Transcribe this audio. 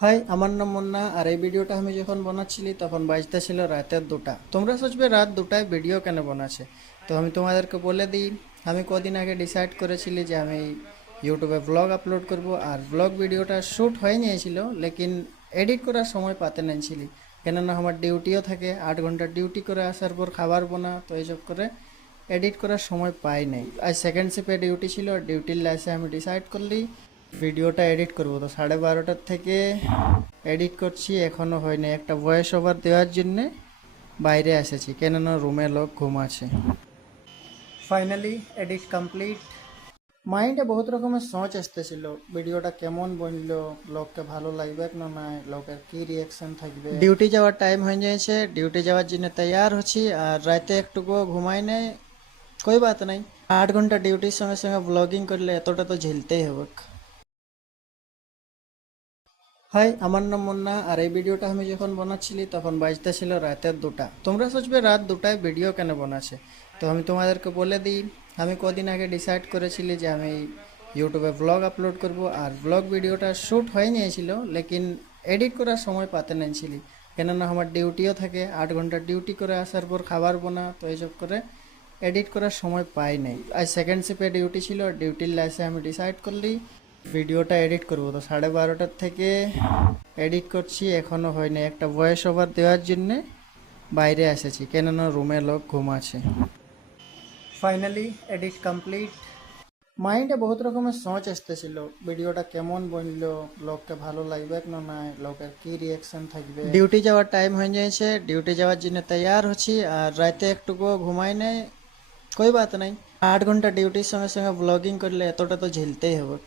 High, আমার নাম মুন্না। আর এই ভিডিওটা আমি যখন বানাচ্ছিলি তখন বাজতেছিল রাতের 2টা। তোমরা সোচবে রাত 2টায় ভিডিও কেন বানাচ্ছে। তো আমি তোমাদেরকে বলে দিই, আমি কদিন আগে ডিসাইড করেছিলি যে আমি ইউটিউবে ব্লগ আপলোড করব। আর ব্লগ ভিডিওটা শ্যুট হয়ে নিয়েছিল, লেকিন এডিট করার সময় পাতে নেছিলি। কেননা আমার ডিউটিও থাকে, 8 ঘন্টা ডিউটি করে আসার পর খাবার বোনা, তো এইসব করে এডিট করার সময় পাই নাই। আজ সেকেন্ড শিফটে ডিউটি ছিল, ডিউটির লাইসে আমি ডিসাইড করলি ভিডিওটা এডিট করব। তো 12:30টার থেকে এডিট করছি, এখনও হয়নি। একটা ভয়েস ওভার দেওয়ার জন্যে বাইরে এসেছি, কেননা রুমে লোক ঘুমাচ্ছে। Finally edit complete. মাইন্ডে বহুত রকমের সোচ আসতেছিল, ভিডিওটা কেমন বনলো, লোককে ভালো লাগবে না না, লোকের কি রিয়াকশন থাকবে। ডিউটি যাওয়ার টাইম হয়ে যাচ্ছে, ডিউটি যাওয়ার জন্য তৈয়ার হচ্ছি। আর রাতে একটুকু ঘুমাই নেই, কই বাত নাই। 8 ঘন্টা ডিউটির সঙ্গে সঙ্গে ব্লগিং করলে এতটা তো ঝেলতেই হবে। হাই, আমার নাম মুন্না। আর এই ভিডিওটা আমি যখন বানাচ্ছিলি তখন বাজতেছিল রাতের 2টা। তোমরা সোচবে রাত 2টায় ভিডিও কেন বানাচ্ছে। তো আমি তোমাদেরকে বলে দিই, আমি কদিন আগে ডিসাইড করেছিলি যে আমি ইউটিউবে ব্লগ আপলোড করব। আর ব্লগ ভিডিওটা শ্যুট হয়ে নিয়েছিল, লেকিন এডিট করার সময় পাতে নেছিলি। কেননা আমার ডিউটিও থাকে, 8 ঘন্টা ডিউটি করে আসার পর খাবার বোনা, তো এইসব করে এডিট করার সময় পাই নাই। আজ সেকেন্ড শিফটে ডিউটি ছিল, ডিউটির লাইসে আমি ডিসাইড করলি ভিডিওটা এডিট করব। তো 12:30টার থেকে এডিট করছি, এখনও হয়নি। একটা ভয়েস ওভার দেওয়ার জন্যে বাইরে এসেছি, কেননা রুমে লোক ঘুমাচ্ছে। Finally edit complete. মাইন্ডে বহুত রকমের সোচ আসতেছিল, ভিডিওটা কেমন বনলো, লোককে ভালো লাগবে না না, লোকের কি রিয়াকশন থাকবে। ডিউটি যাওয়ার টাইম হয়ে যাচ্ছে, ডিউটি যাওয়ার জন্য তৈয়ার হচ্ছি। আর রাতে একটুকু ঘুমাই নেই, কই বাত নাই। 8 ঘন্টা ডিউটির সঙ্গে সঙ্গে ব্লগিং করলে এতটা তো ঝেলতেই হবে।